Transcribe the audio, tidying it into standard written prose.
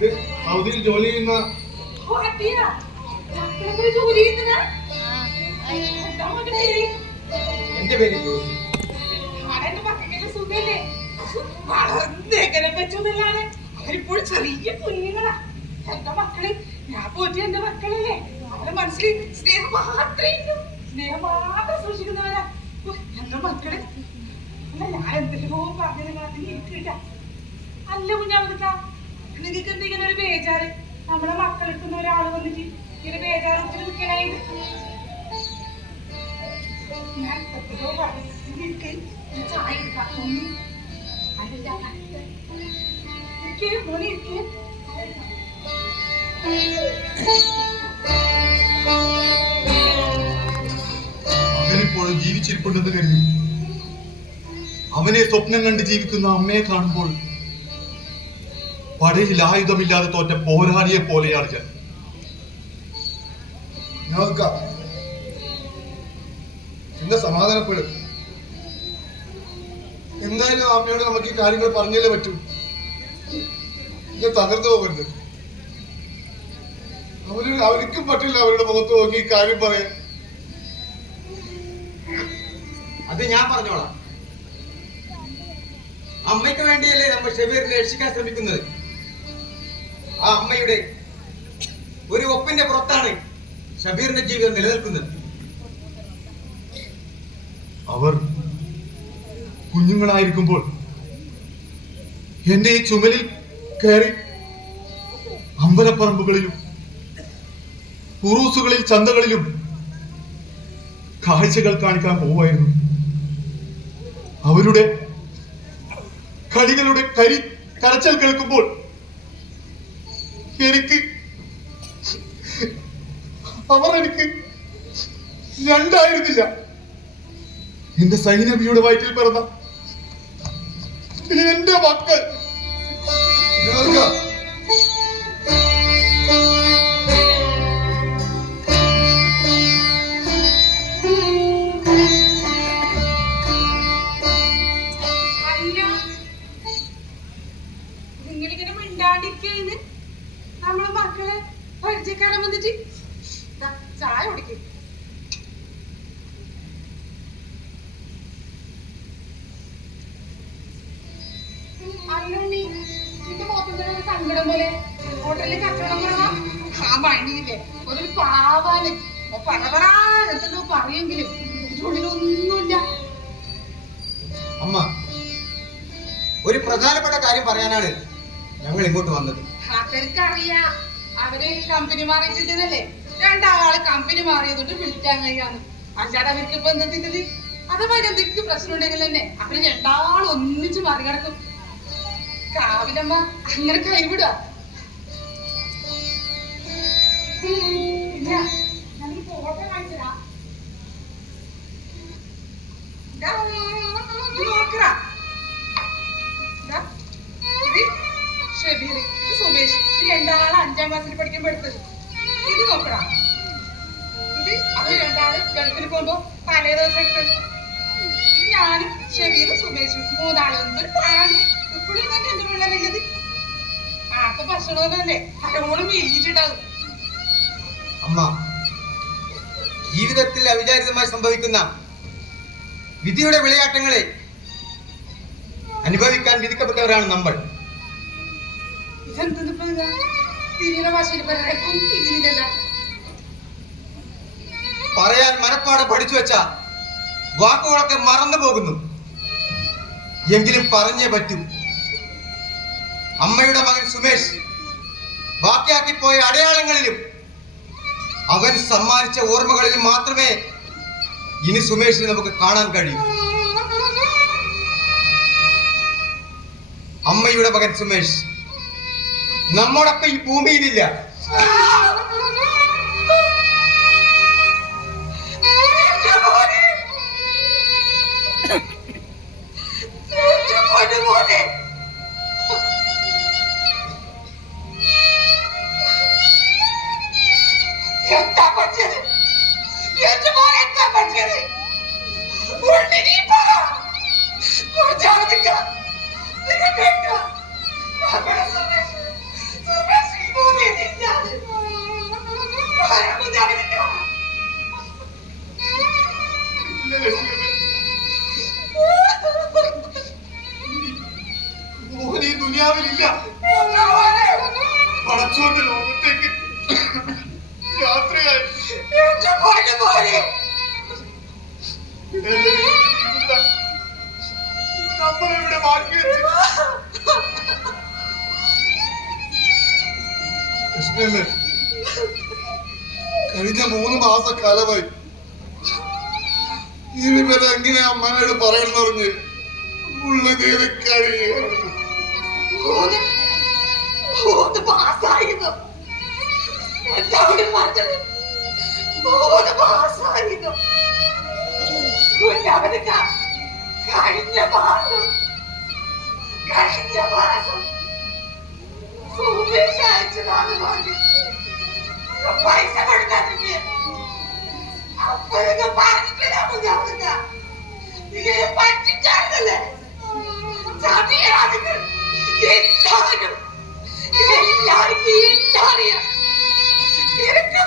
ഇത് സൗദിയിൽ ജോലി ചെയ്യുന്ന എന്റെ പേര് ജോലി. അവരിപ്പോൾ ചെറിയ കുഞ്ഞുങ്ങളാ. എന്റെ മക്കള് ഞാൻ പോറ്റി എന്റെ മക്കളല്ലേ. അവരുടെ മനസ്സിൽ സ്നേഹം മാത്രമേ ഉള്ളൂ. സ്നേഹം മാത്രം സൂക്ഷിക്കുന്നവരാ എന്റെ മക്കള്. അല്ല ഞാൻ എന്തെല്ലോ പറഞ്ഞത് കേട്ടില്ല. അല്ല കുഞ്ഞാവതിക്ക, നിങ്ങൾക്ക് എന്തെങ്കിലും ഒരു ബേജാറ് നമ്മളെ മക്കളെടുക്കുന്ന ഒരാള് വന്നിട്ട് ഇങ്ങനെ ബേജാറ് ഒത്തിരി നിൽക്കണായത്. ഞാൻ എത്രയോ പറഞ്ഞിട്ട് ചായ എടുക്കാം. മോനെ ഇരിക്കേ. അവനിപ്പോഴും ജീവിച്ചിരിപ്പുണ്ടെന്ന് കരുതി അവനെ സ്വപ്നം കണ്ട് ജീവിക്കുന്ന അമ്മയെ കാണുമ്പോൾ പടയിൽ ആയുധമില്ലാതെ തോറ്റ പോരാളിയെ പോലെയാണ് ഞാൻ. എന്നെ സമാധാനപ്പെടും. എന്തായാലും അമ്മയോട് നമുക്ക് ഈ കാര്യങ്ങൾ പറഞ്ഞല്ലേ പറ്റൂ. തകർന്നു പോകരുത്. അവർക്കും പറ്റില്ല അവരുടെ മുഖത്ത് നോക്കി ഈ കാര്യം പറയാൻ. അത് ഞാൻ പറഞ്ഞോളാം. അമ്മയ്ക്ക് വേണ്ടിയല്ലേ നമ്മൾ ഷബീറിനെ രക്ഷിക്കാൻ ശ്രമിക്കുന്നത്. ആ അമ്മയുടെ ഒരു ഒപ്പിന്റെ പുറത്താണ് ഷബീറിന്റെ ജീവിതം നിലനിൽക്കുന്നത്. അവർ കുഞ്ഞുങ്ങളായിരിക്കുമ്പോൾ എന്റെ ഈ ചുമലിൽ കയറി അമ്പലപ്പറമ്പുകളിലും ഉറൂസുകളിൽ ചന്തകളിലും കാഴ്ചകൾ കാണിക്കാൻ പോവായിരുന്നു. അവരുടെ കളികളുടെ കരച്ചൽ കേൾക്കുമ്പോൾ അവർ എനിക്ക് രണ്ടായിരുന്നില്ല. എന്റെ സൈനബിയുടെ വയറ്റിൽ പിറന്ന എന്റെ മക്കൾ. നിങ്ങളിങ്ങനെ മിണ്ടാണ്ടിരിക്കുന്നു. നമ്മളെ മക്കളെ പരിചയക്കാരൻ വന്നിട്ട് ചായ കുടിക്കും. അല്ലുണ്ണി, നിന്റെ മുഖത്തൊരു സങ്കടം പോലെ. ഹോട്ടലിൽ കച്ചവടം കുറവാ. ആ വഴിയില്ലേ ഒരു പാവാന് പറപറാ എന്തെല്ലോ പറയെങ്കിലും ഉള്ളിലൊന്നുമില്ല. അമ്മ, ഒരു പ്രധാനപ്പെട്ട കാര്യം പറയാനാണ് ഞങ്ങൾ ഇങ്ങോട്ട് വന്നത്. അവർക്കറിയാ അവര് കമ്പനി മാറിയിട്ടുണ്ടെന്നല്ലേ. രണ്ടാള് കമ്പനി മാറിയതുകൊണ്ട് വിളിക്കാൻ കഴിയാന്ന്. അല്ലാതെ അവർക്ക് ഇപ്പൊ എന്താ തിന്നത്? അതുപോലെ എന്തെങ്കിലും പ്രശ്നം ഉണ്ടെങ്കിൽ തന്നെ അവര് രണ്ടാളും ഒന്നിച്ച് മറികടക്കും. കാവിലമ്മ അങ്ങനെ കൈവിടുക. ഫോട്ടോ കാണിച്ചതാ നോക്കറ. ഷബീർ, സുമേഷ്, രണ്ടാള് 5ാം ക്ലാസ്സിൽ പഠിക്കുമ്പോ എടുത്തത്. ഇത് നോക്കടാ. ഇത് അവര് രണ്ടാള് ഗൾഫിൽ പോകുമ്പോ തലേ ദിവസം എടുത്തത്. ഇത് ഞാനും ഷബീറും സുമേഷും 3 എന്തൊരു പ്രാണ്. ഇപ്പോഴും തന്നെ എന്റെ പിള്ളേരുള്ളത് ആർക്കും ഭക്ഷണം തന്നെ അരോളം വീഴിച്ചിട്ടുണ്ടാവും. അമ്മ, ജീവിതത്തിൽ അവിചാരിതമായി സംഭവിക്കുന്ന വിധിയുടെ വിളയാട്ടങ്ങളെ അനുഭവിക്കാൻ വിധിക്കപ്പെട്ടവരാണ് നമ്മൾ. പറയാൻ മനപ്പാടെ പഠിച്ചു വെച്ച വാക്കുകളൊക്കെ മറന്നു പോകുന്നു. എങ്കിലും പറഞ്ഞേ പറ്റൂ. അമ്മയുടെ മകൻ സുമേഷ് ബാക്കിയാക്കിപ്പോയ അടയാളങ്ങളിലും അവൻ സമ്മാനിച്ച ഓർമ്മകളിലും മാത്രമേ ഇനി സുമേഷിനെ നമുക്ക് കാണാൻ കഴിയൂ. അമ്മയുടെ മകൻ സുമേഷ് നമ്മോടൊപ്പം ഈ ഭൂമിയിലില്ല. Sumesh! പടച്ചോന്റെ ലോകത്തേക്ക് യാത്രയായി. നമ്മളിവിടെ ബാക്കി വെച്ച് കൃഷ്ണല്ലേ, കഴിഞ്ഞ 3 മാസക്കാലമായി ഈ വിവരം എങ്ങനെ അമ്മനോട് പറയണമെന്ന് പറഞ്ഞ് ഉള്ളത് കഴിയുകയാണ്. 3 മാസായിരുന്നു. എന്താ പറഞ്ഞത്? 3 മാസായിരുന്നു. കുഞ്ഞവനക്ക കഴിഞ്ഞ മാസം സുമേഷ് അയച്ചതാണ് പറഞ്ഞു. പൈസ കൊടുക്കാതില്ല. അപ്പോഴൊക്കെ പറഞ്ഞിട്ടില്ല കുഞ്ഞവനക്ക. ഇങ്ങനെ പറ്റിച്ചാണല്ലേ ചതിയാണെങ്കിൽ എല്ലാവർക്കും എല്ലാം അറിയാം. എനിക്ക്